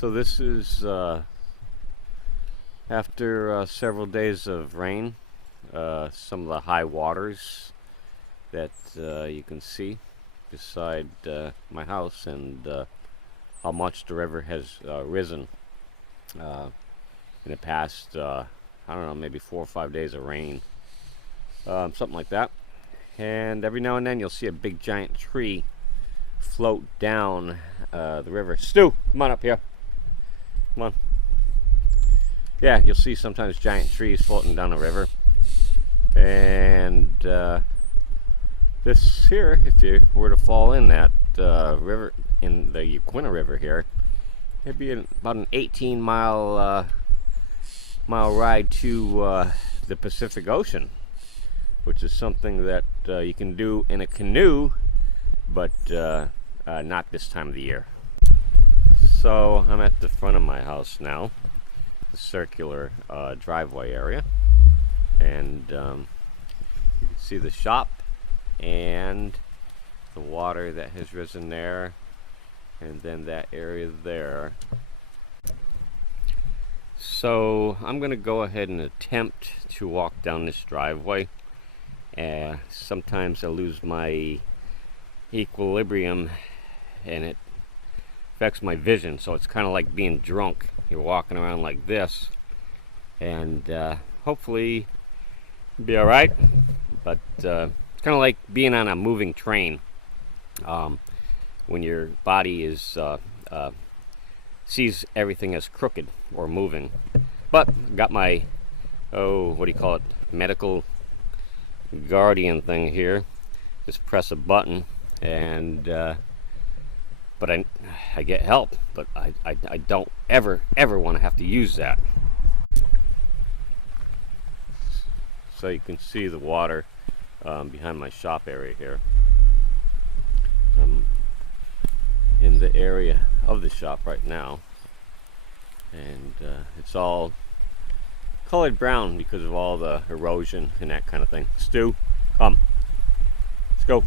So this is after several days of rain, some of the high waters that you can see beside my house, and how much the river has risen in the past, I don't know, maybe 4 or 5 days of rain, something like that. And every now and then you'll see a big giant tree float down the river. Stu, come on up here. Come on. Yeah, you'll see sometimes giant trees floating down the river. And this here, if you were to fall in that river, in the Yaquina River here, it'd be about an 18-mile ride to the Pacific Ocean, which is something that you can do in a canoe, but not this time of the year. So I'm at the front of my house now, the circular driveway area, and you can see the shop and the water that has risen there, and then that area there. So I'm going to go ahead and attempt to walk down this driveway. Sometimes I lose my equilibrium and it affects my vision, so it's kind of like being drunk. You're walking around like this, and hopefully it'll be alright, but it's kind of like being on a moving train, when your body is sees everything as crooked or moving. But got my, what do you call it, medical guardian thing here. Just press a button, and but I get help, but I don't ever want to have to use that. So you can see the water behind my shop area here. I'm in the area of the shop right now, and it's all colored brown because of all the erosion and that kind of thing. Stu, come. Let's go.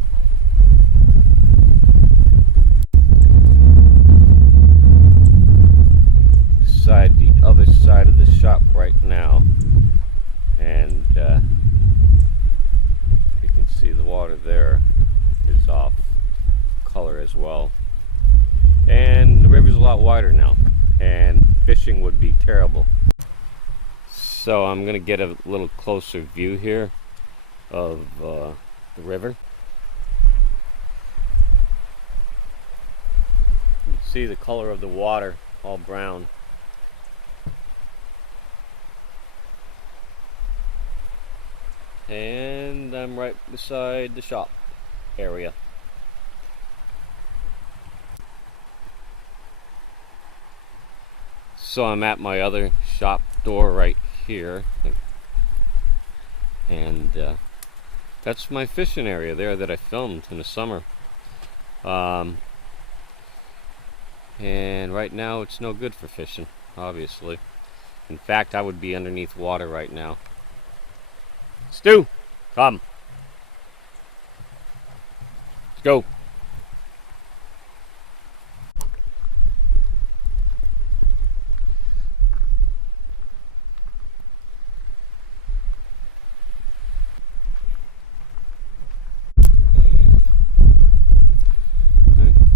Beside the other side of the shop right now, and you can see the water there is off color as well. And the river's a lot wider now, and fishing would be terrible. So I'm going to get a little closer view here of the river. You can see the color of the water, all brown. And I'm right beside the shop area. So I'm at my other shop door right here, and that's my fishing area there that I filmed in the summer. And right now it's no good for fishing, obviously. In fact, I would be underneath water right now. Stu, come. Let's go.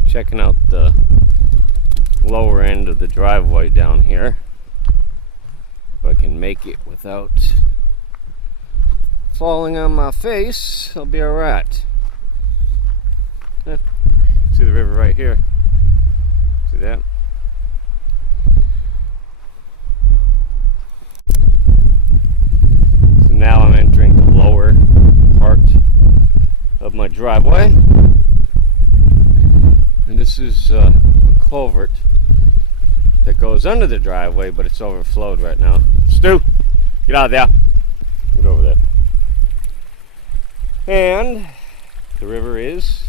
Checking out the lower end of the driveway down here. If I can make it without falling on my face, I'll be alright. See the river right here. See that? So now I'm entering the lower part of my driveway. And this is a culvert that goes under the driveway, but it's overflowed right now. Stu, get out of there. Get over there. And the river is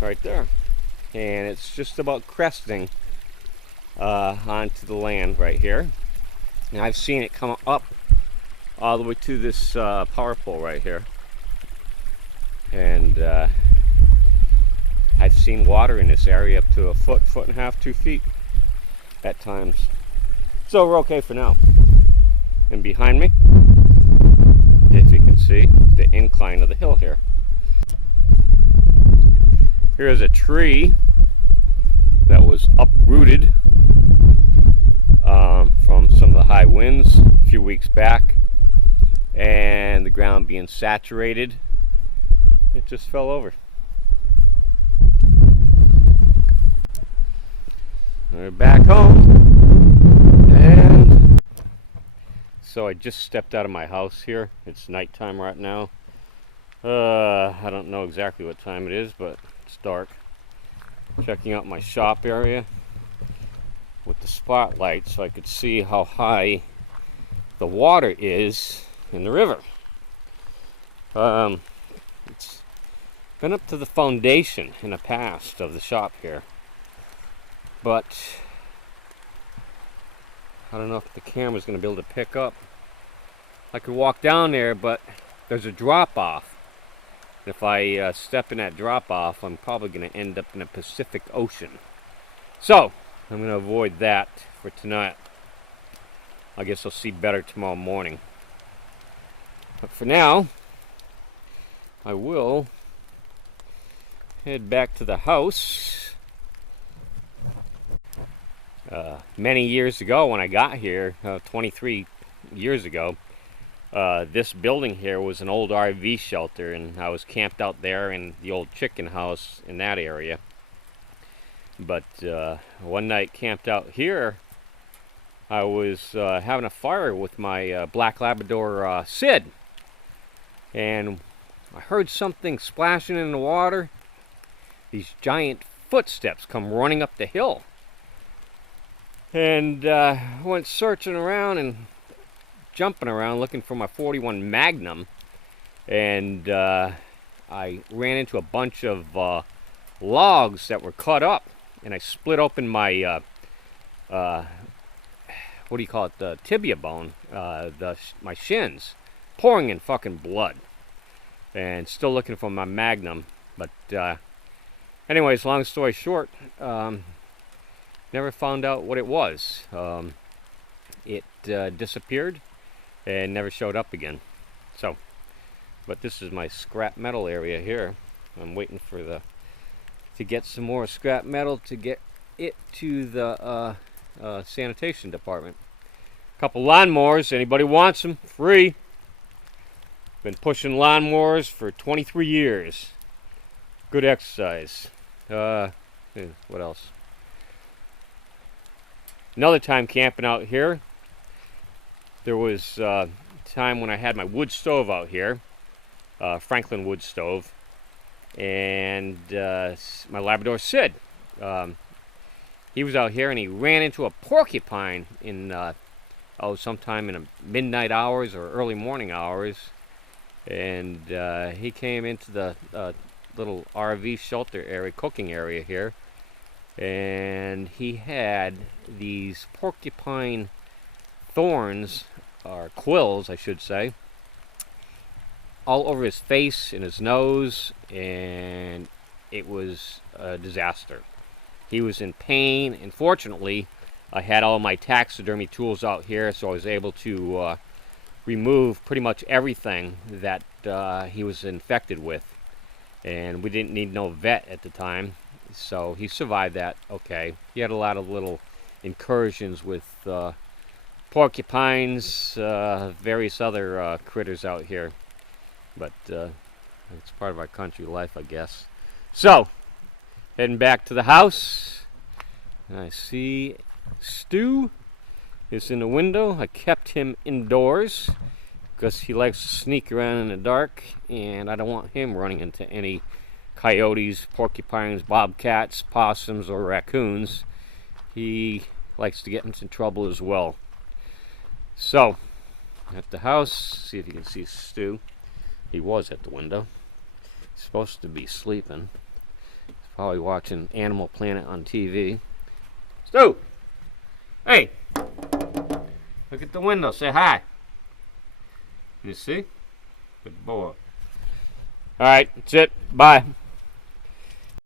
right there. And it's just about cresting onto the land right here. And I've seen it come up all the way to this power pole right here. And I've seen water in this area up to a foot, foot and a half, 2 feet. at times. So we're okay for now. And behind me, if you can see, the incline of the hill here. Here's a tree that was uprooted from some of the high winds a few weeks back, and the ground being saturated, it just fell over. We're back home, and so I just stepped out of my house here. It's nighttime right now. I don't know exactly what time it is, but it's dark. Checking out my shop area with the spotlight so I could see how high the water is in the river. It's been up to the foundation in the past of the shop here, but I don't know if the camera's going to be able to pick up. I could walk down there, but there's a drop off. If I step in that drop off, I'm probably going to end up in the Pacific Ocean. So I'm going to avoid that for tonight. I guess I'll see better tomorrow morning. But for now, I will head back to the house. Many years ago when I got here, 23 years ago, this building here was an old RV shelter, and I was camped out there in the old chicken house in that area. But one night camped out here, I was having a fire with my black Labrador Sid, and I heard something splashing in the water. These giant footsteps come running up the hill, and went searching around and jumping around looking for my 41 Magnum, and I ran into a bunch of logs that were cut up, and I split open my what do you call it, the tibia bone, my shins, pouring in fucking blood, and still looking for my Magnum. But anyways, long story short, never found out what it was. It disappeared and never showed up again. So, but this is my scrap metal area here. I'm waiting for to get some more scrap metal to get it to the sanitation department. A couple lawnmowers, anybody wants them, free. Been pushing lawnmowers for 23 years. Good exercise. What else? Another time camping out here, there was a time when I had my wood stove out here, Franklin wood stove, and my Labrador Sid. He was out here and he ran into a porcupine in sometime in the midnight hours or early morning hours, and he came into the little RV shelter area, cooking area here, and he had these porcupine thorns, or quills I should say, all over his face and his nose, and it was a disaster. He was in pain, and fortunately I had all my taxidermy tools out here, so I was able to remove pretty much everything that he was infected with, and we didn't need no vet at the time, so he survived that okay. He had a lot of little incursions with porcupines, various other critters out here, but it's part of our country life, I guess. So heading back to the house, and I see Stu is in the window. I kept him indoors because he likes to sneak around in the dark, and I don't want him running into any coyotes, porcupines, bobcats, possums, or raccoons. He likes to get into trouble as well. So, at the house, see if you can see Stu. He was at the window. He's supposed to be sleeping. He's probably watching Animal Planet on TV. Stu! Hey! Look at the window, say hi. You see? Good boy. Alright, that's it. Bye.